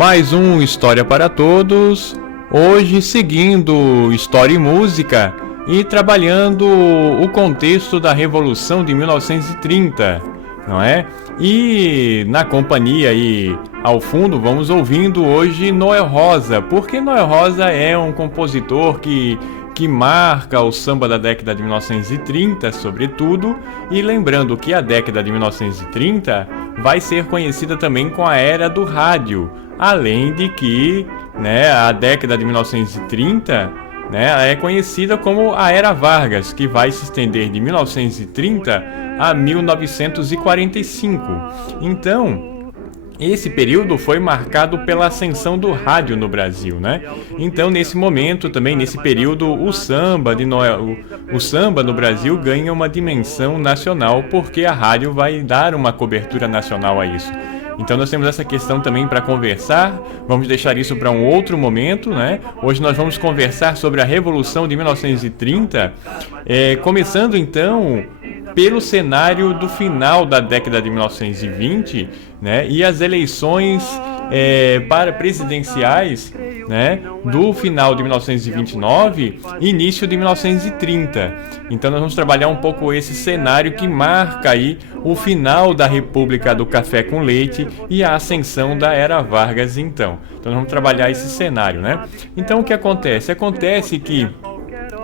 mais um História para Todos, hoje seguindo História e Música e trabalhando o contexto da Revolução de 1930, não é? E na companhia aí ao fundo vamos ouvindo hoje Noel Rosa, porque Noel Rosa é um compositor que marca o samba da década de 1930, sobretudo, e lembrando que a década de 1930 vai ser conhecida também com a era do rádio, além de que, a década de 1930, é conhecida como a Era Vargas, que vai se estender de 1930 a 1945. Então, esse período foi marcado pela ascensão do rádio no Brasil, Então, nesse momento, também nesse período, o samba no Brasil ganha uma dimensão nacional, porque a rádio vai dar uma cobertura nacional a isso. Então nós temos essa questão também para conversar, vamos deixar isso para um outro momento, Hoje nós vamos conversar sobre a Revolução de 1930, começando então pelo cenário do final da década de 1920, e as eleições para presidenciais, do final de 1929 e início de 1930. Então nós vamos trabalhar um pouco esse cenário que marca aí o final da República do Café com Leite e a ascensão da Era Vargas então. Então nós vamos trabalhar esse cenário, Então o que acontece? Acontece que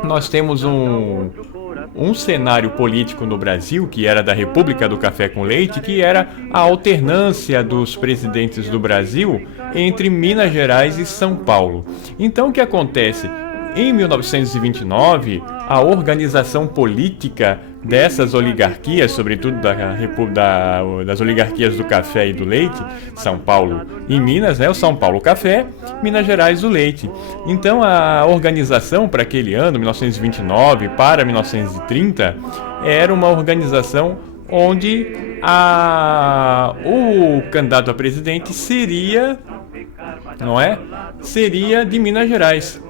nós temos um cenário político no Brasil, que era da República do Café com Leite, que era a alternância dos presidentes do Brasil entre Minas Gerais e São Paulo. Então o que acontece? Em 1929, a organização política dessas oligarquias, sobretudo das oligarquias do café e do leite, São Paulo e Minas, o São Paulo Café, Minas Gerais o leite. Então a organização para aquele ano, 1929 para 1930, era uma organização onde o candidato a presidente seria de Minas Gerais.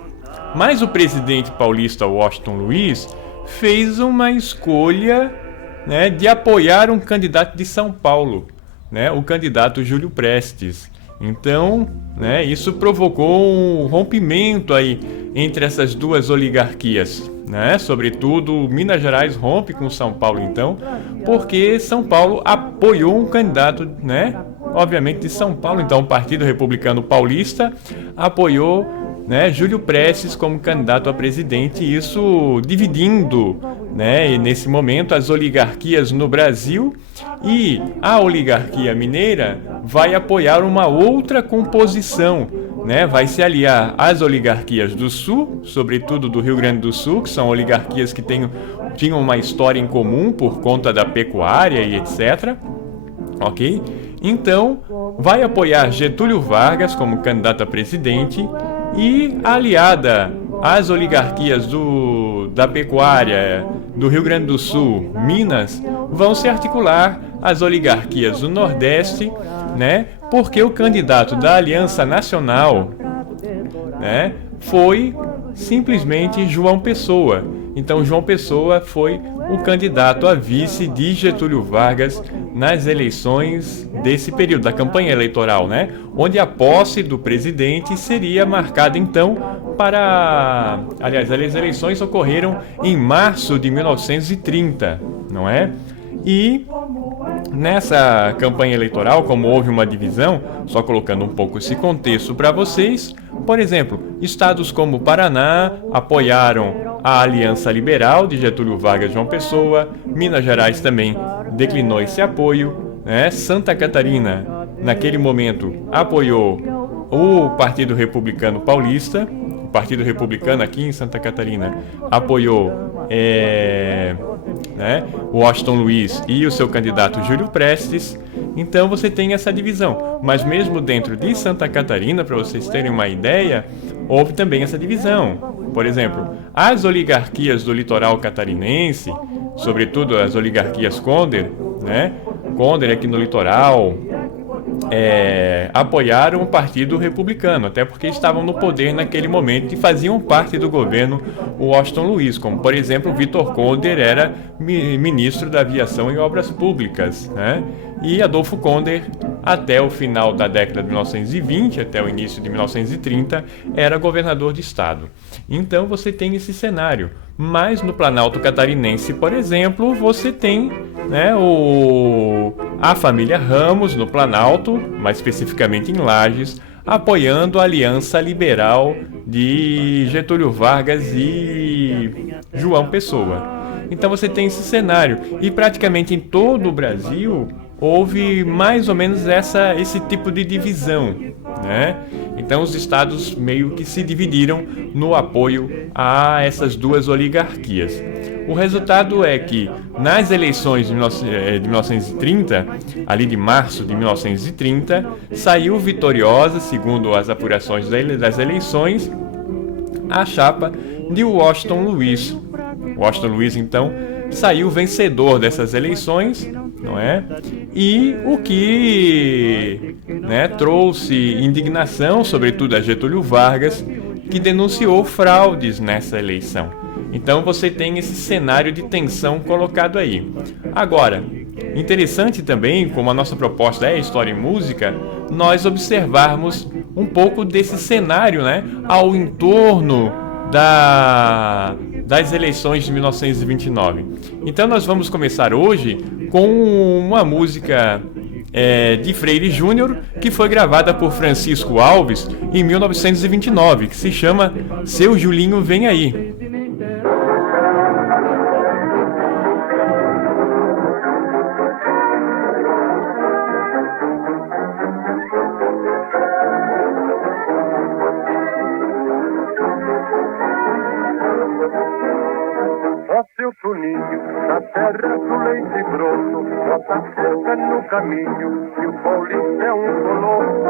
Mas o presidente paulista Washington Luiz fez uma escolha, de apoiar um candidato de São Paulo, o candidato Júlio Prestes. Então, isso provocou um rompimento aí entre essas duas oligarquias, Sobretudo, Minas Gerais rompe com São Paulo, então, porque São Paulo apoiou um candidato, obviamente de São Paulo. Então, o Partido Republicano Paulista apoiou Júlio Prestes como candidato a presidente, isso dividindo, nesse momento, as oligarquias no Brasil, e a oligarquia mineira vai apoiar uma outra composição, vai se aliar às oligarquias do Sul, sobretudo do Rio Grande do Sul, que são oligarquias que tinham uma história em comum por conta da pecuária e etc. Ok? Então, vai apoiar Getúlio Vargas como candidato a presidente, e aliada às oligarquias da pecuária do Rio Grande do Sul, Minas, vão se articular as oligarquias do Nordeste, porque o candidato da Aliança Nacional, foi simplesmente João Pessoa. Então João Pessoa foi o candidato a vice de Getúlio Vargas nas eleições desse período, da campanha eleitoral, onde a posse do presidente seria marcada então para... Aliás, as eleições ocorreram em março de 1930, não é? E nessa campanha eleitoral, como houve uma divisão, só colocando um pouco esse contexto para vocês, por exemplo, estados como Paraná apoiaram a Aliança Liberal de Getúlio Vargas e João Pessoa, Minas Gerais também declinou esse apoio, Santa Catarina, naquele momento, apoiou o Partido Republicano Paulista, o Partido Republicano aqui em Santa Catarina apoiou Washington Luiz e o seu candidato Júlio Prestes. Então você tem essa divisão, mas mesmo dentro de Santa Catarina, para vocês terem uma ideia, houve também essa divisão. Por exemplo, as oligarquias do litoral catarinense, sobretudo as oligarquias Conder, Conder aqui no litoral, apoiaram o Partido Republicano, até porque estavam no poder naquele momento e faziam parte do governo Washington Luiz, como por exemplo Vitor Conder era ministro da Aviação e Obras Públicas, né? E Adolfo Conder, até o final da década de 1920, até o início de 1930, era governador de estado. Então você tem esse cenário. Mas no Planalto Catarinense, por exemplo, você tem, né, a família Ramos no Planalto, mais especificamente em Lages, apoiando a Aliança Liberal de Getúlio Vargas e João Pessoa. Então você tem esse cenário. E praticamente em todo o Brasil houve mais ou menos esse tipo de divisão, né? Então os estados meio que se dividiram no apoio a essas duas oligarquias. O resultado é que nas eleições de 1930, ali de março de 1930, saiu vitoriosa, segundo as apurações das eleições, a chapa de Washington Luiz. Washington Luiz, então, saiu vencedor dessas eleições, não é? E o que, né, trouxe indignação, sobretudo a Getúlio Vargas, que denunciou fraudes nessa eleição. Então você tem esse cenário de tensão colocado aí. Agora, interessante também, como a nossa proposta é História e Música, nós observarmos um pouco desse cenário, né, ao entorno das eleições de 1929. Então nós vamos começar hoje com uma música de Freire Júnior, que foi gravada por Francisco Alves em 1929, que se chama Seu Julinho Vem Aí. Seu Juninho, na terra do leite grosso, bota cerca no caminho, e o Paulista é um colosso.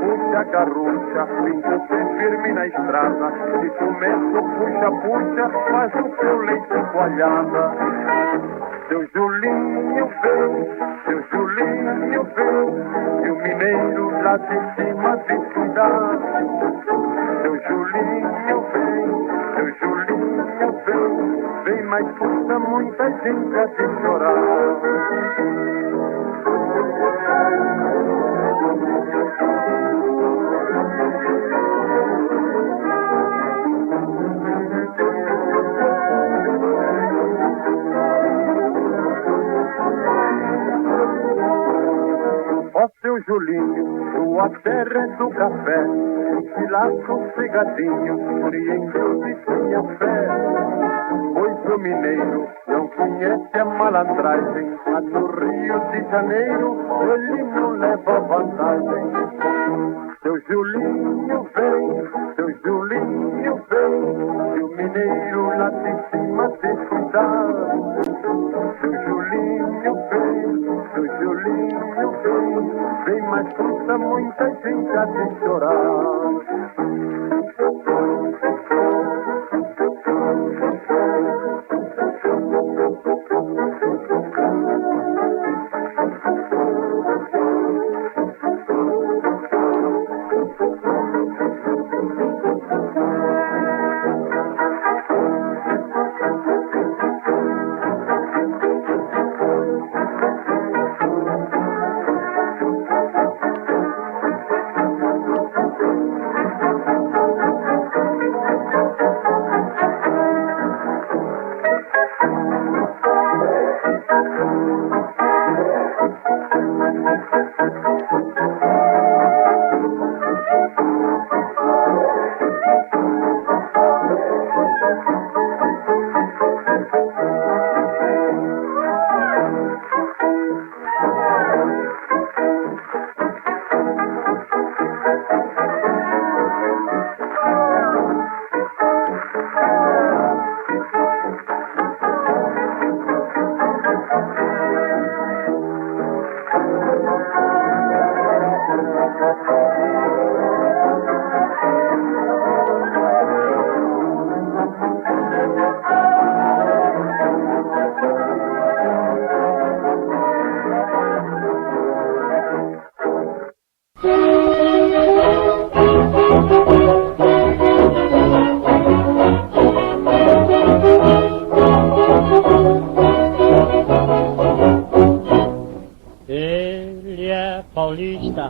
Puxa a garrucha, pinta o pé firme na estrada, e começa o puxa-puxa, faz o seu leite coalhada. Seu Julinho vem, seu Julinho vem, e o mineiro lá de cima de cuidar. Seu Julinho vem, seu Julinho vem, mas custa muita gente a de chorar. Ó seu Julinho, tua terra é do café, se lá sossegadinho, cria em Deus e tenha fé. Pois o mineiro não conhece a malandragem, mas no Rio de Janeiro ele não leva vantagem. Seu Julinho vem, seu Julinho vem, e o mineiro lá de cima te cuidar. Seu Julinho vem, seu Julinho vem, mas custa muita gente a te chorar.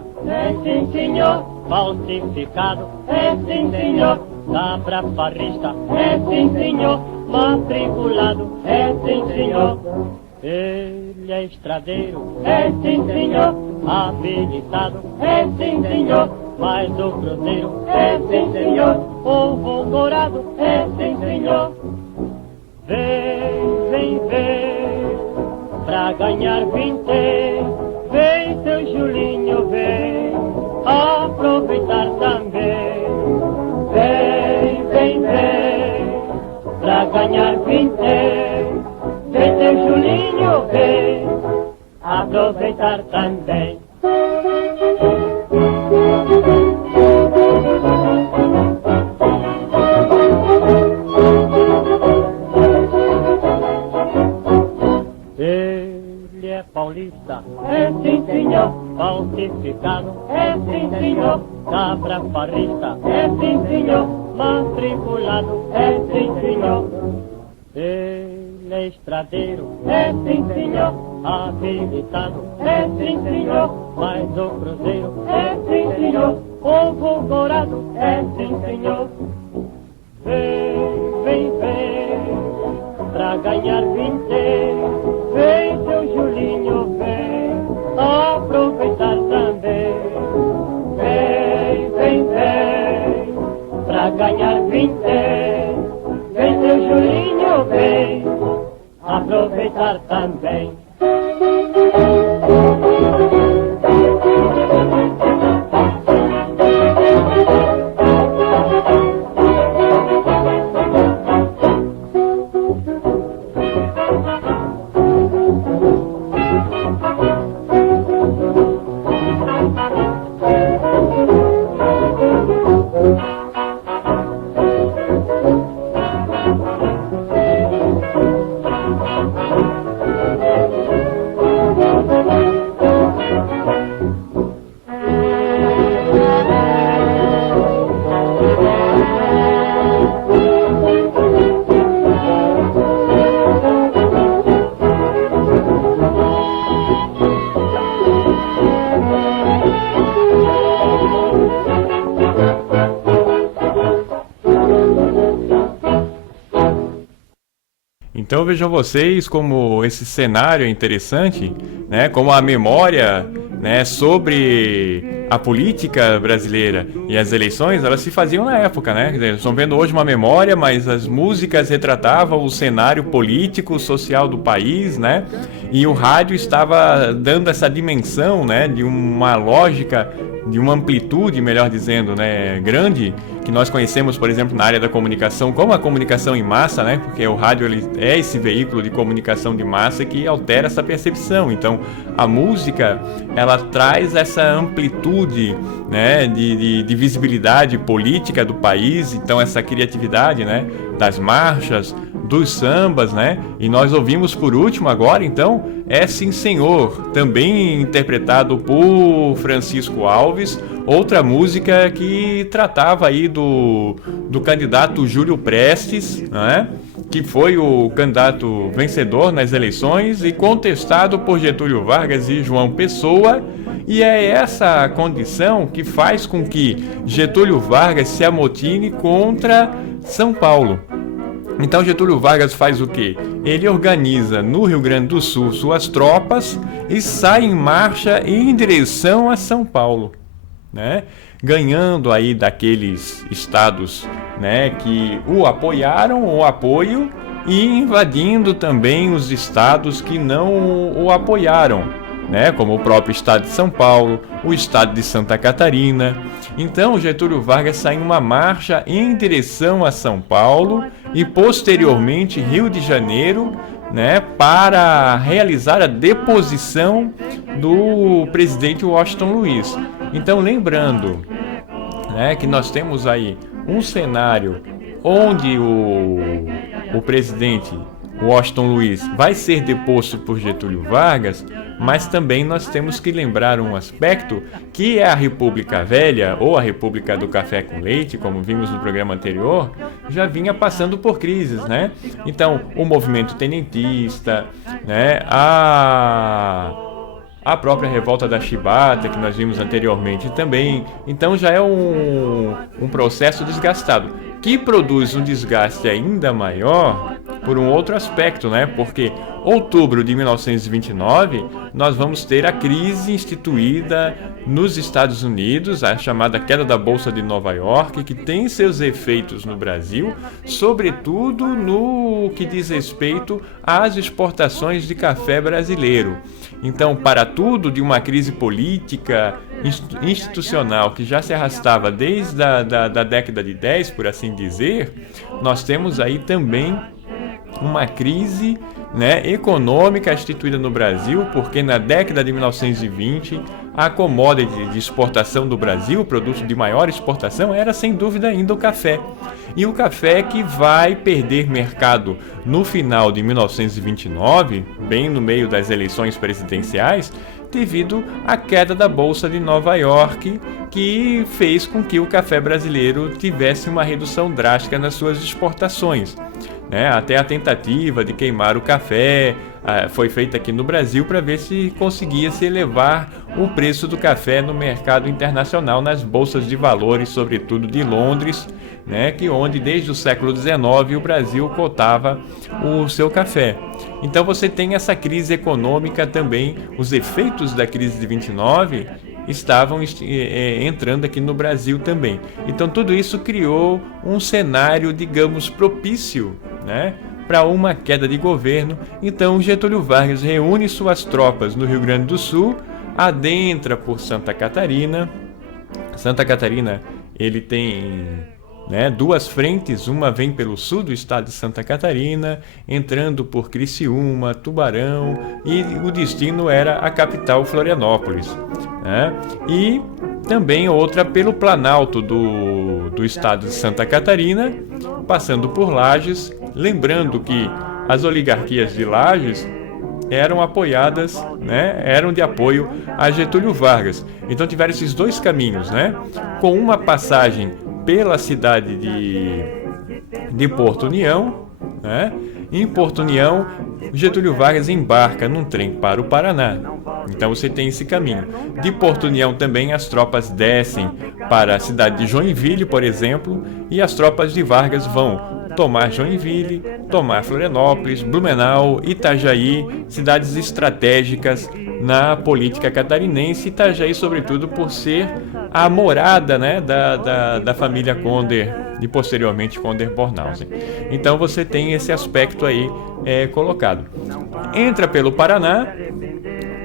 Paulista, é sim senhor, falsificado, é sim senhor, cabra farrista, é sim senhor, matriculado, é sim senhor. Ele é estradeiro, é sim senhor, habilitado, é sim senhor, mas o cruzeiro, é sim senhor, o voltorado, é sim senhor. Vem, vem, vem, pra ganhar 20, vem seu Julinho, vem, aproveitar também. Vem, vem, vem, pra ganhar 20, vem seu Julinho, vem, aproveitar também. Ele é paulista, é sim senhor, falsificado, é sim senhor, cabra farrista, é sim senhor, matriculado, é sim senhor. Ele é estradeiro, é sim senhor, habilitado, é sim senhor, mas o cruzeiro, é sim senhor, o voltorado, é sim senhor. Vem, vem, vem, pra ganhar 20, vem seu Julinho, vem, aproveitar também. Vem, vem, vem, pra ganhar 20, vem seu Julinho, vem, aproveitar também. Então vejam vocês como esse cenário é interessante, né? Como a memória, né, sobre a política brasileira e as eleições, elas se faziam na época, né? Estão vendo hoje uma memória, mas as músicas retratavam o cenário político, social do país, né? E o rádio estava dando essa dimensão, né, de uma lógica, de uma amplitude, melhor dizendo, né, grande, que nós conhecemos, por exemplo, na área da comunicação, como a comunicação em massa, né? Porque o rádio ele é esse veículo de comunicação de massa que altera essa percepção. Então, a música, ela traz essa amplitude, né, de visibilidade política do país, então essa criatividade, né, das marchas, dos sambas, né? E nós ouvimos por último agora, então, É Sim Senhor, também interpretado por Francisco Alves, outra música que tratava aí do candidato Júlio Prestes, né? Que foi o candidato vencedor nas eleições e contestado por Getúlio Vargas e João Pessoa. E é essa condição que faz com que Getúlio Vargas se amotine contra São Paulo. Então Getúlio Vargas faz o quê? Ele organiza no Rio Grande do Sul suas tropas e sai em marcha em direção a São Paulo, né? Ganhando aí daqueles estados, né, que o apoiaram, o apoio, e invadindo também os estados que não o apoiaram, né, como o próprio estado de São Paulo, o estado de Santa Catarina. Então Getúlio Vargas sai em uma marcha em direção a São Paulo e posteriormente Rio de Janeiro, né, para realizar a deposição do presidente Washington Luiz. Então lembrando, né, que nós temos aí um cenário onde o presidente Washington Luiz vai ser deposto por Getúlio Vargas, mas também nós temos que lembrar um aspecto que é a República Velha, ou a República do Café com Leite, como vimos no programa anterior, já vinha passando por crises, né? Então, o movimento tenentista, né, a própria revolta da Chibata, que nós vimos anteriormente também. Então já é um processo desgastado, que produz um desgaste ainda maior por um outro aspecto, né? Porque outubro de 1929, nós vamos ter a crise instituída nos Estados Unidos, a chamada queda da Bolsa de Nova York, que tem seus efeitos no Brasil, sobretudo no que diz respeito às exportações de café brasileiro. Então, para tudo de uma crise política, institucional, que já se arrastava desde a década de 10, por assim dizer, nós temos aí também uma crise, né, econômica instituída no Brasil, porque na década de 1920 a commodity de exportação do Brasil, o produto de maior exportação, era sem dúvida ainda o café. E o café que vai perder mercado no final de 1929, bem no meio das eleições presidenciais, devido à queda da Bolsa de Nova York, que fez com que o café brasileiro tivesse uma redução drástica nas suas exportações. Até a tentativa de queimar o café foi feita aqui no Brasil para ver se conseguia se elevar o preço do café no mercado internacional, nas bolsas de valores, sobretudo de Londres, onde desde o século XIX o Brasil cotava o seu café. Então você tem essa crise econômica também, os efeitos da crise de 29 estavam entrando aqui no Brasil também. Então tudo isso criou um cenário, digamos, propício, para uma queda de governo. Então Getúlio Vargas reúne suas tropas no Rio Grande do Sul, adentra por Santa Catarina. Santa Catarina, ele tem duas frentes, uma vem pelo sul do estado de Santa Catarina, entrando por Criciúma, Tubarão, e o destino era a capital Florianópolis, e também outra pelo Planalto do estado de Santa Catarina, passando por Lages, lembrando que as oligarquias de Lages eram apoiadas, eram de apoio a Getúlio Vargas. Então tiveram esses dois caminhos, com uma passagem pela cidade de Porto União, Em Porto União, Getúlio Vargas embarca num trem para o Paraná. Então você tem esse caminho. De Porto União também as tropas descem para a cidade de Joinville, por exemplo, e as tropas de Vargas vão tomar Joinville, tomar Florianópolis, Blumenau, Itajaí, cidades estratégicas na política catarinense. Itajaí, sobretudo, por ser a morada da família Conder e posteriormente Conder Bornhausen. Então você tem esse aspecto aí colocado. Entra pelo Paraná,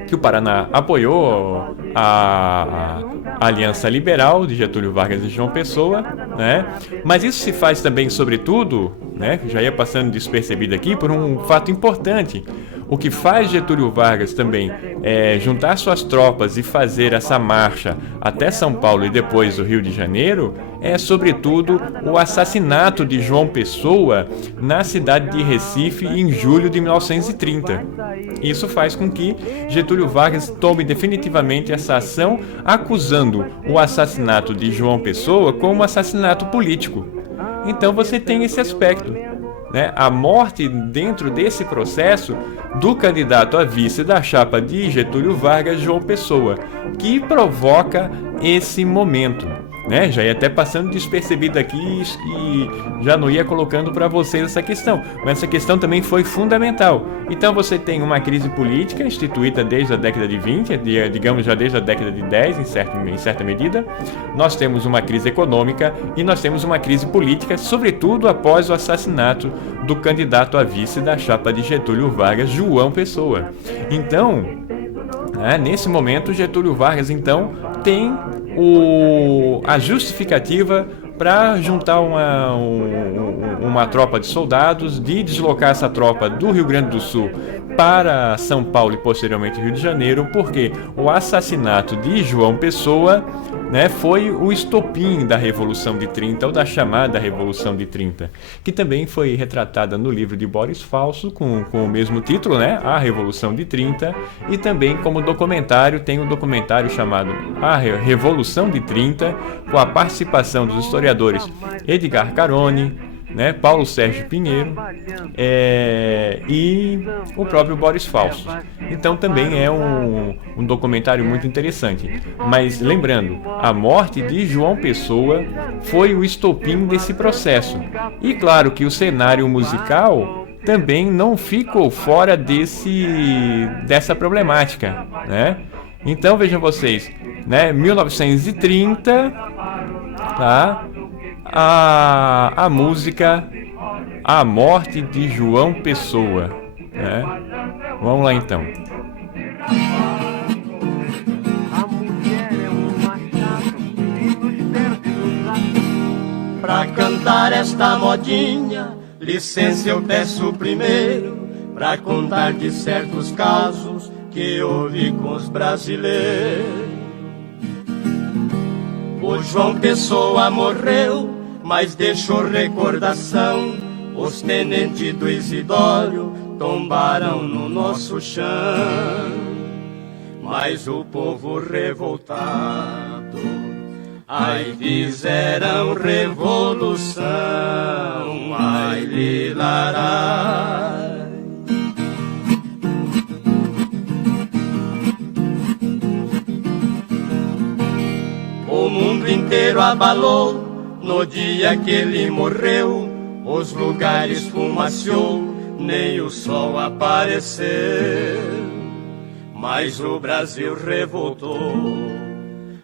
que o Paraná apoiou a Aliança Liberal de Getúlio Vargas e João Pessoa, Mas isso se faz também, sobretudo, que já ia passando despercebido aqui, por um fato importante. O que faz Getúlio Vargas também juntar suas tropas e fazer essa marcha até São Paulo e depois o Rio de Janeiro é, sobretudo, o assassinato de João Pessoa na cidade de Recife em julho de 1930. Isso faz com que Getúlio Vargas tome definitivamente essa ação, acusando o assassinato de João Pessoa como assassinato político. Então você tem esse aspecto. A morte dentro desse processo do candidato a vice da chapa de Getúlio Vargas, João Pessoa, que provoca esse momento. Já ia até passando despercebido aqui e já não ia colocando para vocês essa questão, mas essa questão também foi fundamental. Então você tem uma crise política instituída desde a década de 20, digamos já desde a década de 10 em certa medida. Nós temos uma crise econômica e nós temos uma crise política, sobretudo após o assassinato do candidato a vice da chapa de Getúlio Vargas, João Pessoa. Então, nesse momento, Getúlio Vargas então tem a justificativa para juntar uma tropa de soldados, de deslocar essa tropa do Rio Grande do Sul para São Paulo e posteriormente Rio de Janeiro, porque o assassinato de João Pessoa foi o estopim da Revolução de 30, ou da chamada Revolução de 30, que também foi retratada no livro de Boris Falso, com o mesmo título, A Revolução de 30, e também como documentário, tem um documentário chamado A Revolução de 30, com a participação dos historiadores Edgar Carone, né, Paulo Sérgio Pinheiro e o próprio Boris Fausto. Então também é um documentário muito interessante. Mas lembrando, a morte de João Pessoa foi o estopim desse processo. E claro que o cenário musical também não ficou fora dessa problemática, né? Então vejam vocês, né, 1930, tá? A música A Morte de João Pessoa, né? Vamos lá então. Pra cantar esta modinha, licença eu peço primeiro, pra contar de certos casos que houve com os brasileiros. O João Pessoa morreu, mas deixou recordação. Os tenentes do Isidório tombaram no nosso chão. Mas o povo revoltado, ai, fizeram revolução, ai, lilarai. O mundo inteiro abalou no dia que ele morreu. Os lugares fumaciou, nem o sol apareceu. Mas o Brasil revoltou,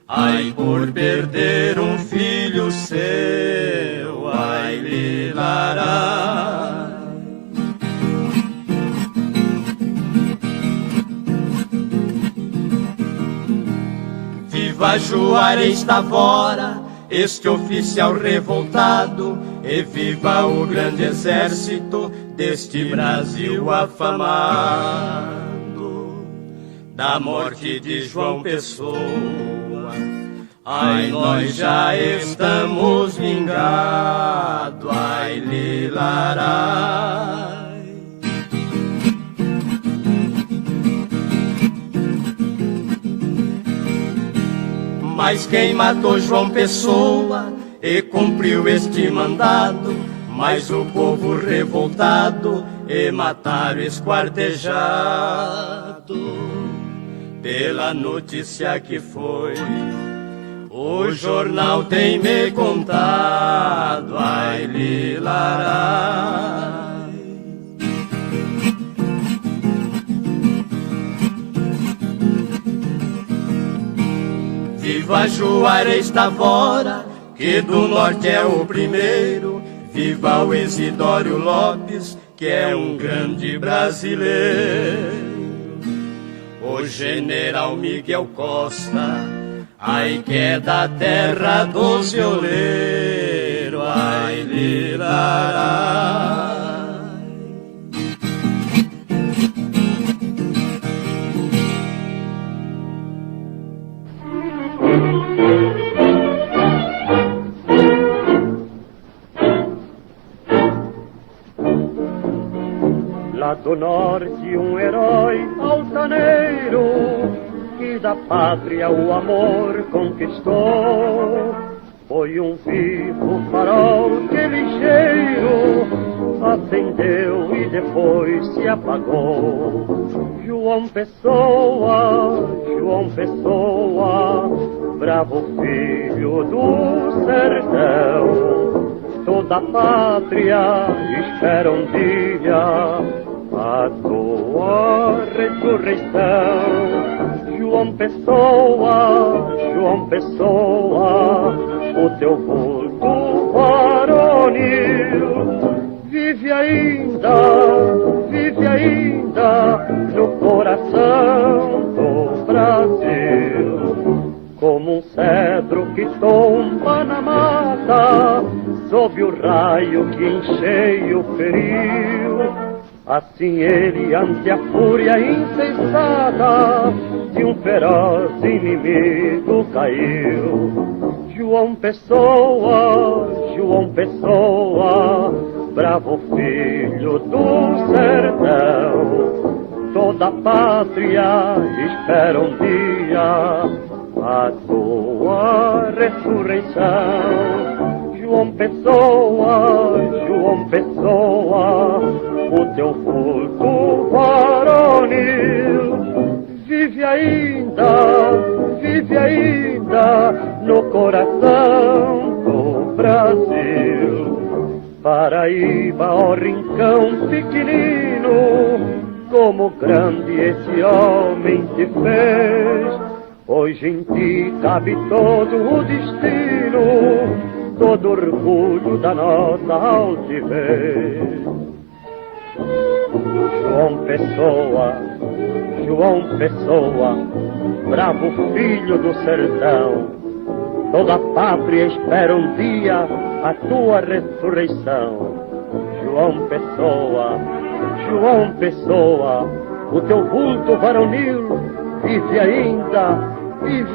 ai, por perder um filho seu, ai, lilarai. Viva Juarez Tavora, este oficial revoltado, e viva o grande exército deste Brasil afamado. Da morte de João Pessoa, ai, nós já estamos vingados, ai, lilarai. Mas quem matou João Pessoa e cumpriu este mandado, mas o povo revoltado e mataram esquartejado. Pela notícia que foi, o jornal tem me contado, ai, lilarai. Viva Juarez Tavora, que do norte é o primeiro. Viva o Isidório Lopes, que é um grande brasileiro. O general Miguel Costa, ai, que é da terra dos violeiros, ai, lilarai. Lá do norte um herói altaneiro, que da pátria o amor conquistou. Foi um vivo farol que ligeiro acendeu e depois se apagou. João Pessoa, João Pessoa, bravo filho do sertão. Toda a pátria espera um dia a tua ressurreição. João Pessoa, João Pessoa, o teu vulto varonil vive ainda no coração do Brasil. Como um cedro que tomba na mata, sob o raio que em cheio feriu, assim ele ante a fúria insensata de um feroz inimigo caiu. João Pessoa, João Pessoa, bravo filho do sertão. Toda a pátria espera um dia a tua ressurreição. João Pessoa, João Pessoa, o teu vulto varonil vive ainda no coração do Brasil. Paraíba, ó rincão pequenino, como grande esse homem te fez. Hoje em ti cabe todo o destino, todo orgulho da nossa altivez. João Pessoa, bravo filho do sertão, toda a pátria espera um dia a tua ressurreição. João Pessoa, o teu vulto varonil vive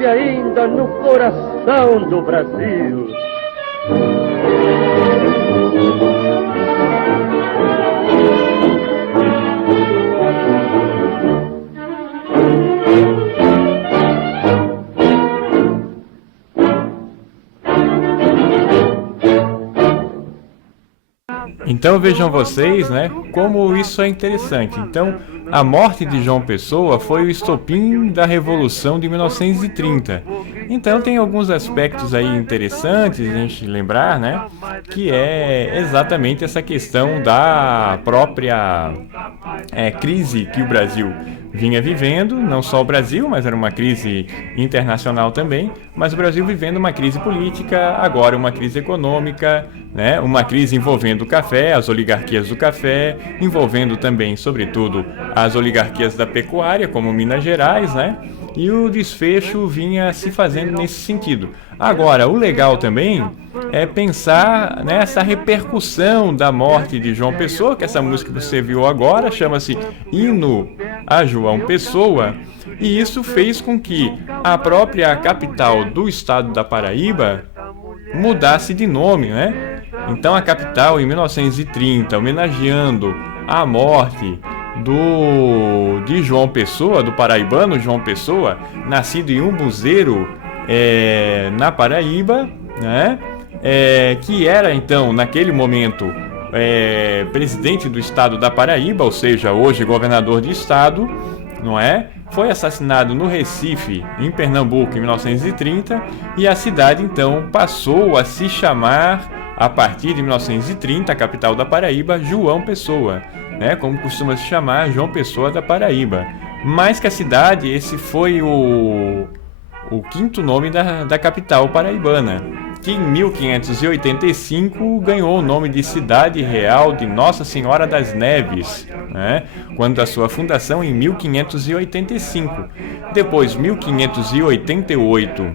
ainda no coração do Brasil. Então vejam vocês, né, como isso é interessante. Então, a morte de João Pessoa foi o estopim da Revolução de 1930. Então tem alguns aspectos aí interessantes a gente lembrar, né, que é exatamente essa questão da própria crise que o Brasil vinha vivendo, não só o Brasil, mas era uma crise internacional também, mas o Brasil vivendo uma crise política, agora uma crise econômica, né, uma crise envolvendo o café, as oligarquias do café, envolvendo também, sobretudo, as oligarquias da pecuária, como Minas Gerais, né? E o desfecho vinha se fazendo nesse sentido. Agora, o legal também é pensar nessa repercussão da morte de João Pessoa, que essa música que você viu agora chama-se Hino a João Pessoa, e isso fez com que a própria capital do estado da Paraíba mudasse de nome, né? Então a capital, em 1930, homenageando a morte de João Pessoa, do paraibano João Pessoa, nascido em Umbuzeiro, na Paraíba, né? Que era então, naquele momento, presidente do estado da Paraíba, ou seja, hoje governador de estado, não é? Foi assassinado no Recife, em Pernambuco, em 1930, e a cidade então passou a se chamar, a partir de 1930, a capital da Paraíba, João Pessoa, né? Como costuma se chamar, João Pessoa da Paraíba. Mais que a cidade, esse foi o quinto nome da capital paraibana, que em 1585 ganhou o nome de Cidade Real de Nossa Senhora das Neves, né? Quando da sua fundação em 1585. Depois, 1588,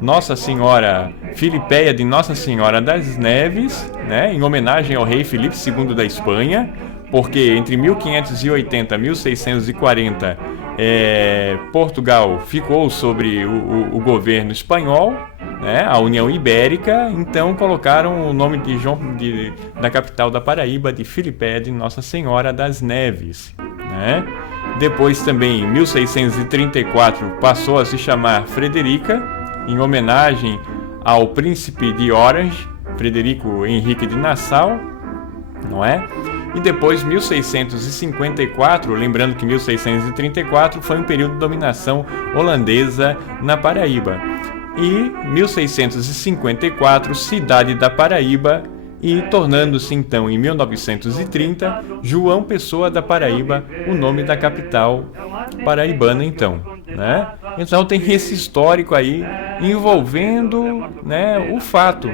Nossa Senhora Filipéia de Nossa Senhora das Neves, né? Em homenagem ao rei Filipe II da Espanha, porque entre 1580 e 1640 Portugal ficou sobre o governo espanhol, né, a União Ibérica, então colocaram o nome da capital da Paraíba de Filipéia de Nossa Senhora das Neves, né? Depois também, em 1634, passou a se chamar Frederica, em homenagem ao príncipe de Orange, Frederico Henrique de Nassau, não é? E depois, 1654, lembrando que 1634 foi um período de dominação holandesa na Paraíba. E 1654, Cidade da Paraíba, e tornando-se então, em 1930, João Pessoa da Paraíba, o nome da capital paraibana então, né? Então tem esse histórico aí envolvendo, né, o fato,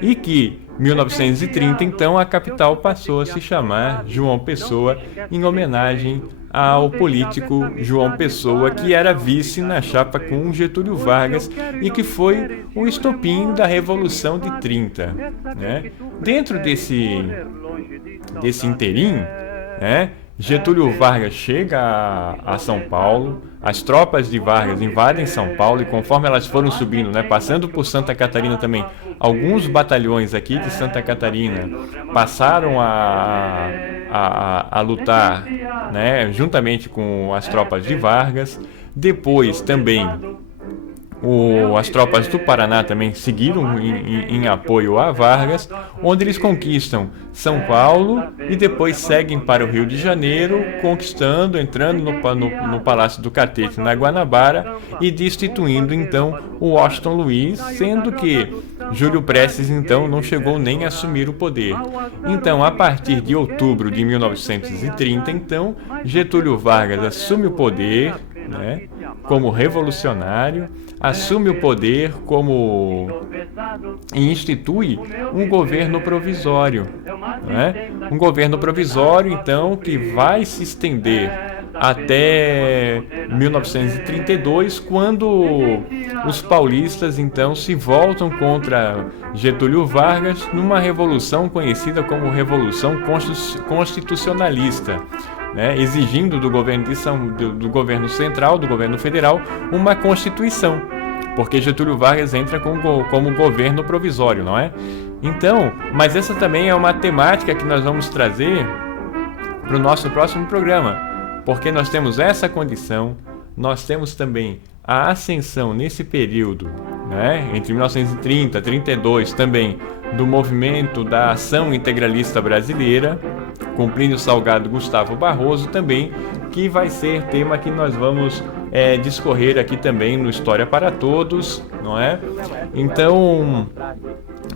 e que 1930, então, a capital passou a se chamar João Pessoa, em homenagem ao político João Pessoa, que era vice na chapa com Getúlio Vargas e que foi o estopim da Revolução de 30. Né? Dentro desse interim, né, Getúlio Vargas chega a São Paulo, as tropas de Vargas invadem São Paulo e conforme elas foram subindo, né, passando por Santa Catarina também, alguns batalhões aqui de Santa Catarina passaram a lutar, né, juntamente com as tropas de Vargas. Depois também as tropas do Paraná também seguiram em apoio a Vargas, onde eles conquistam São Paulo e depois seguem para o Rio de Janeiro, conquistando, entrando no Palácio do Catete, na Guanabara, e destituindo então o Washington Luiz, sendo que Júlio Prestes então não chegou nem a assumir o poder. Então, a partir de outubro de 1930, então, Getúlio Vargas assume o poder, né, como revolucionário, assume o poder e institui um governo provisório, né? Um governo provisório, então, que vai se estender até 1932, quando os paulistas, então, se voltam contra Getúlio Vargas numa revolução conhecida como Revolução Constitucionalista, né, exigindo do governo central, do governo federal, uma constituição, porque Getúlio Vargas entra como governo provisório, não é? Então, mas essa também é uma temática que nós vamos trazer para o nosso próximo programa, porque nós temos essa condição, nós temos também a ascensão nesse período, né, entre 1930 e 32 também, do movimento da Ação Integralista Brasileira, com Plínio Salgado e Gustavo Barroso também, que vai ser tema que nós vamos discorrer aqui também no História para Todos, não é? Então,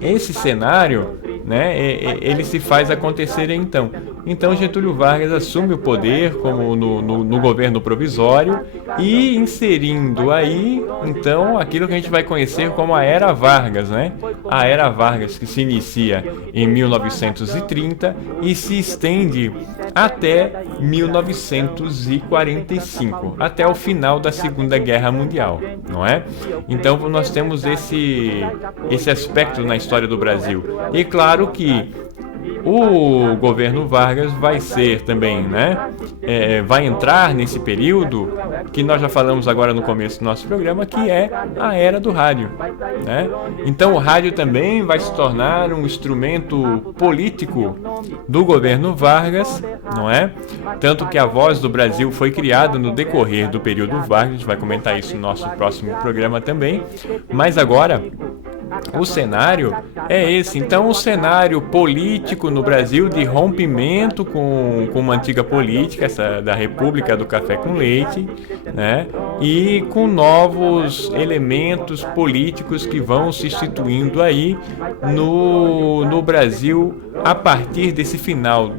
esse cenário, né, ele se faz acontecer então. Então Getúlio Vargas assume o poder como no governo provisório e inserindo aí então aquilo que a gente vai conhecer como a Era Vargas, né? A Era Vargas, que se inicia em 1930 e se estende até 1945, até o final da Segunda Guerra Mundial, não é? Então nós temos esse aspecto na história do Brasil. E claro que o governo Vargas vai ser também, né? Vai entrar nesse período que nós já falamos agora no começo do nosso programa, que é a era do rádio, né? Então o rádio também vai se tornar um instrumento político do governo Vargas, não é? Tanto que a Voz do Brasil foi criada no decorrer do período Vargas, a gente vai comentar isso no nosso próximo programa também, mas agora o cenário é esse. Então, o cenário político no Brasil de rompimento com uma antiga política, essa da República do Café com Leite, né? E com novos elementos políticos que vão se instituindo aí no Brasil a partir desse final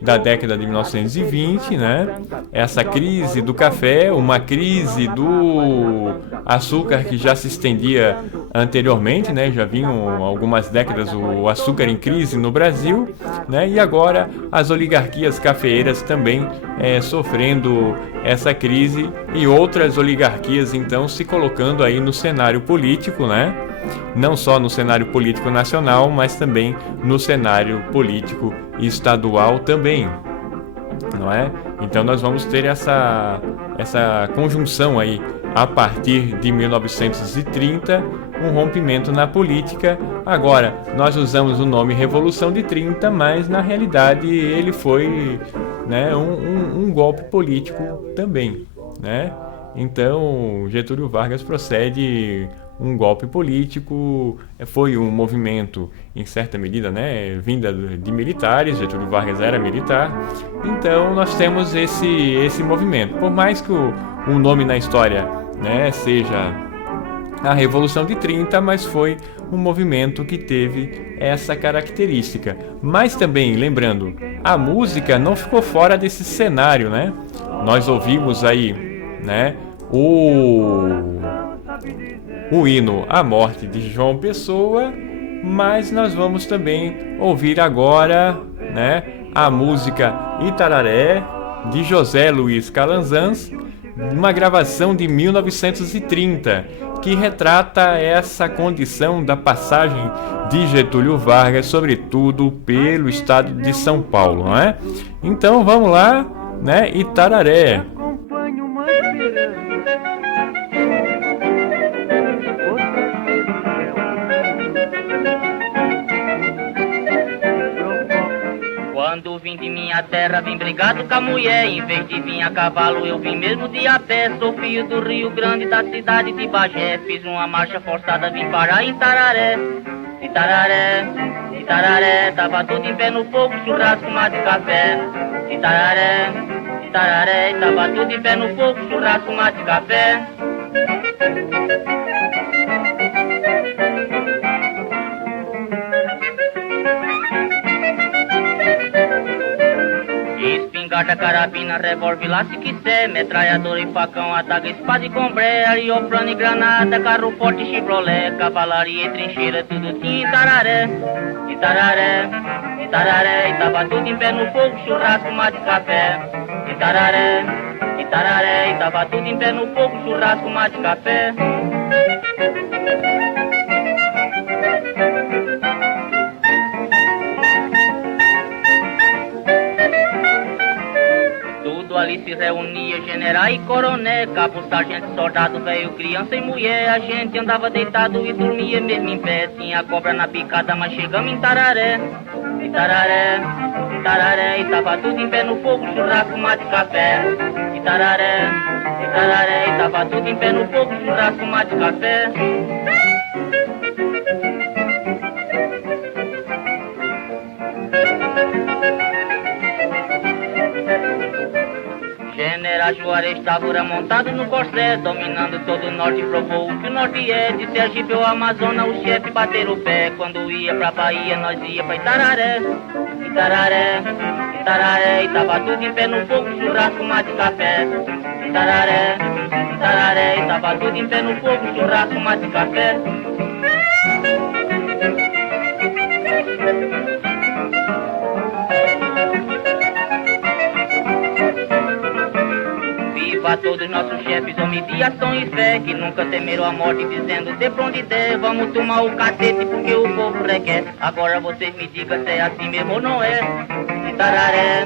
da década de 1920, né? Essa crise do café, uma crise do açúcar que já se estendia anteriormente, né? Já vinham algumas décadas o açúcar em crise no Brasil, né? E agora as oligarquias cafeeiras também sofrendo essa crise e outras oligarquias então se colocando aí no cenário político, né? Não só no cenário político nacional, mas também no cenário político estadual também, não é? Então nós vamos ter essa conjunção aí a partir de 1930, um rompimento na política. Agora, nós usamos o nome Revolução de 30, mas na realidade ele foi, né, um golpe político também, né? Então Getúlio Vargas procede um golpe político, foi um movimento, em certa medida, né, vinda de militares. Getúlio Vargas era militar, então nós temos esse movimento. Por mais que o nome na história, né, seja a Revolução de 30, mas foi um movimento que teve essa característica. Mas também, lembrando, a música não ficou fora desse cenário, né? Nós ouvimos aí, né, o hino à morte de João Pessoa, mas nós vamos também ouvir agora, né, a música Itararé, de José Luiz Calazans, uma gravação de 1930, que retrata essa condição da passagem de Getúlio Vargas, sobretudo pelo estado de São Paulo, não é? Então vamos lá, né, Itararé. Quando vim de minha minha terra, vim brigado com a mulher. Em vez de vir a cavalo, eu vim mesmo de a pé. Sou filho do Rio Grande, da cidade de Bagé. Fiz uma marcha forçada, vim parar em Tararé. Itararé, Itararé, tava tudo em pé no fogo, churrasco, mate, café. Itararé, Itararé, tava tudo em pé no fogo, churrasco, mate, café. Espingarda, carabina, revólver, lá se quiser. Metralhadora e facão, adaga, espada e combré. Arioplano e granada, carro forte e Chevrolet. Cavalaria e trincheira, tudo tinha em Tararé. Itararé, Itararé, e tava tudo em pé no fogo, churrasco, mate, café. Itararé, Itararé, e tava tudo em pé no fogo, churrasco, mate, café. Ali se reunia general e coronel, cabo, sargento, soldado, velho, criança e mulher. A gente andava deitado e dormia mesmo em pé. Tinha cobra na picada, mas chegamos em Tararé. Itararé, Itararé, e tava tudo em pé no fogo, churrasco, mate, café. Itararé, Itararé, e tava tudo em pé no fogo, churrasco, mate, café. General Juarez estava montado no Corsé, dominando todo o norte, provou o que o norte é. De Sergipe ao Amazonas, o chefe bater o pé. Quando ia pra Bahia, nós ia pra Itararé. Itararé, Itararé, e tava tudo em pé no fogo, churrasco, mate, café. Itararé, Itararé, e tava tudo em pé no fogo, churrasco, mate, café. Viva todos nossos chefes, homens de ação e fé, que nunca temeram a morte, dizendo de pra onde der. Vamos tomar o cacete porque o povo requer. Agora vocês me digam se é assim mesmo ou não é. Itararé,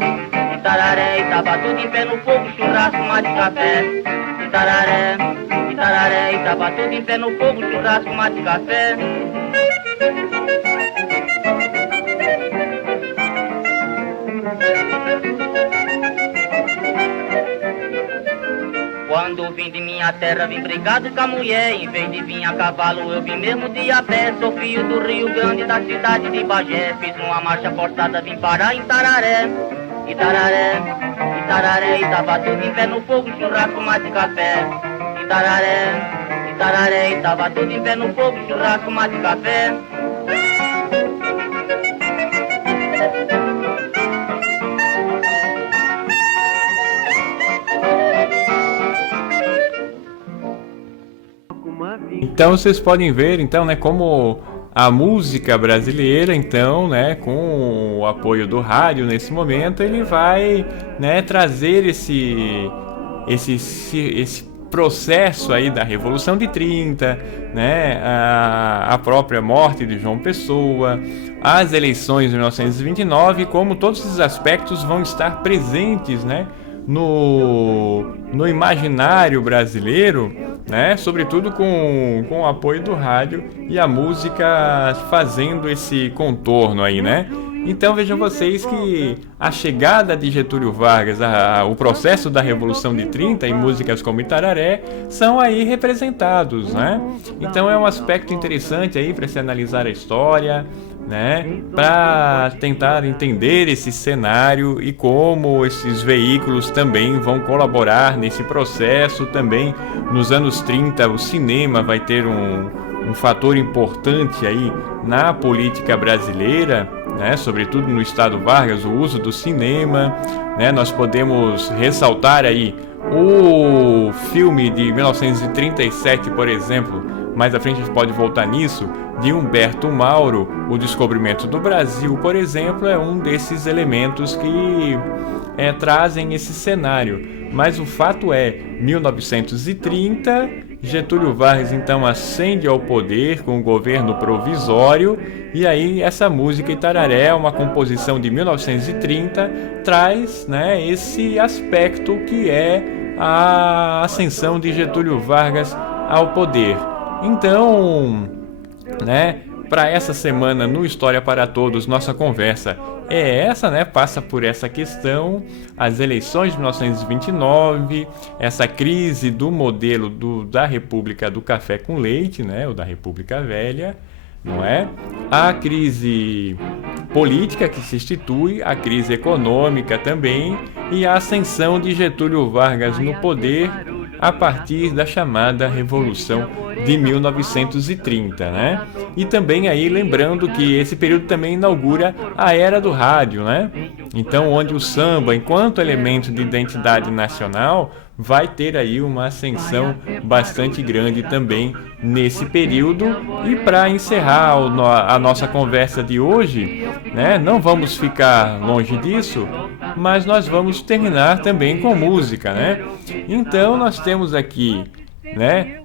Itararé, e tava tudo em pé no fogo, churrasco, mate, café. Itararé, Itararé, e tava tudo em pé no fogo, churrasco, mate, café. Quando vim de minha terra, vim brigado com a mulher. Em vez de vir a cavalo, eu vim mesmo de a pé. Sou filho do Rio Grande, da cidade de Bagé. Fiz uma marcha forçada, vim parar em Tararé. Itararé, Itararé, e tava tudo em pé no fogo, churrasco, mate, café. Itararé, Itararé, e tava tudo em pé no fogo, churrasco, mate, café. Então vocês podem ver, então, né, como a música brasileira, então, né, com o apoio do rádio nesse momento, ele vai, né, trazer esse processo aí da Revolução de 30, né, a própria morte de João Pessoa, as eleições de 1929, como todos esses aspectos vão estar presentes, né, no imaginário brasileiro, né? Sobretudo com o apoio do rádio e a música fazendo esse contorno aí, né? Então vejam vocês que a chegada de Getúlio Vargas, o processo da Revolução de 30 e músicas como Itararé são aí representados, né? Então é um aspecto interessante aí para se analisar a história, né? Para tentar entender esse cenário e como esses veículos também vão colaborar nesse processo. Também nos anos 30 o cinema vai ter um fator importante aí na política brasileira, né? Sobretudo no Estado Vargas, o uso do cinema, né? Nós podemos ressaltar aí o filme de 1937, por exemplo, mais à frente a gente pode voltar nisso, de Humberto Mauro, O Descobrimento do Brasil, por exemplo, é um desses elementos que trazem esse cenário. Mas o fato é, 1930, Getúlio Vargas então ascende ao poder com o governo provisório, e aí essa música Itararé, uma composição de 1930, traz, né, esse aspecto que é a ascensão de Getúlio Vargas ao poder. Então, né, para essa semana no História para Todos, nossa conversa é essa, né? Passa por essa questão, as eleições de 1929, essa crise do modelo da República do Café com Leite, né? Ou da República Velha, não é? A crise política que se institui, a crise econômica também e a ascensão de Getúlio Vargas no poder a partir da chamada Revolução de 1930, né? E também aí lembrando que esse período também inaugura a era do rádio, né? Então, onde o samba, enquanto elemento de identidade nacional, vai ter aí uma ascensão bastante grande também nesse período. E para encerrar a nossa conversa de hoje, né, não vamos ficar longe disso, mas nós vamos terminar também com música, né? Então nós temos aqui, né,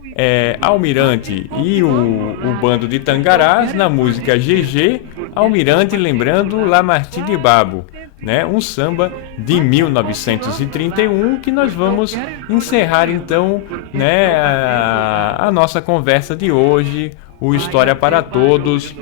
Almirante e o bando de Tangarás na música GG, Almirante lembrando Lamartine Babo, né, um samba de 1931 que nós vamos encerrar então, né, a nossa conversa de hoje, o História para Todos,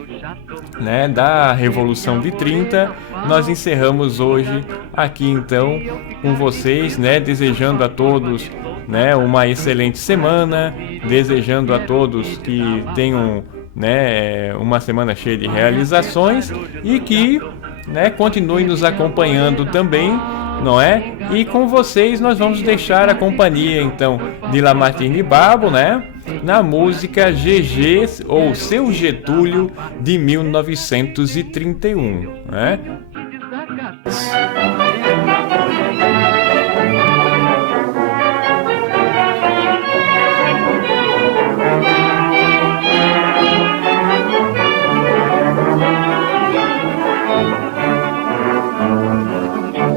né, da Revolução de 30. Nós encerramos hoje aqui então com vocês, né, desejando a todos, né, uma excelente semana, desejando a todos que tenham, né, uma semana cheia de realizações e que, né, continuem nos acompanhando também, não é? E com vocês nós vamos deixar a companhia então de Lamartine Babo, né, na música GG ou Seu Getúlio de 1931, né?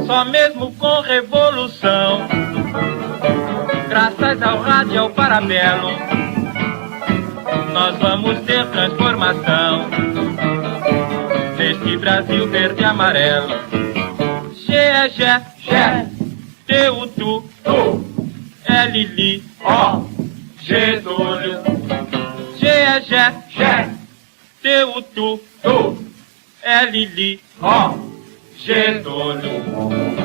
Só mesmo com revolução, graças ao rádio e ao parabelo, nós vamos ter transformação neste Brasil verde e amarelo. Gé, gé, gé, teu, tu, é Lili, ó, Getúlio. Gé, gé, gé, teu, tu, é Lili, ó, Getúlio.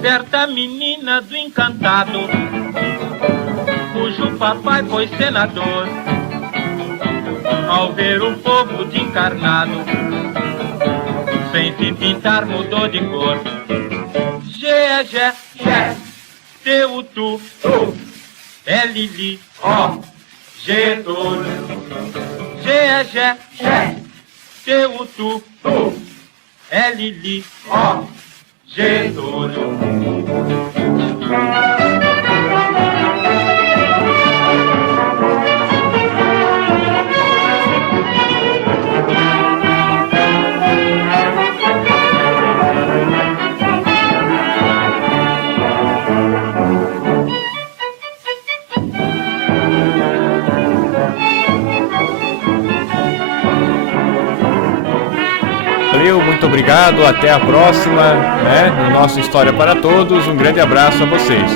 Certa menina do Encantado, cujo papai foi senador, ao ver o povo de encarnado, sem se pintar mudou de cor. Gé, gé, gé, teu, tu, é Lili, ó, Getúlio. Gé, gé, gé, teu, tu, é Lili, ó, Getúlio. Muito obrigado, até a próxima, né, no nosso História para Todos. Um grande abraço a vocês.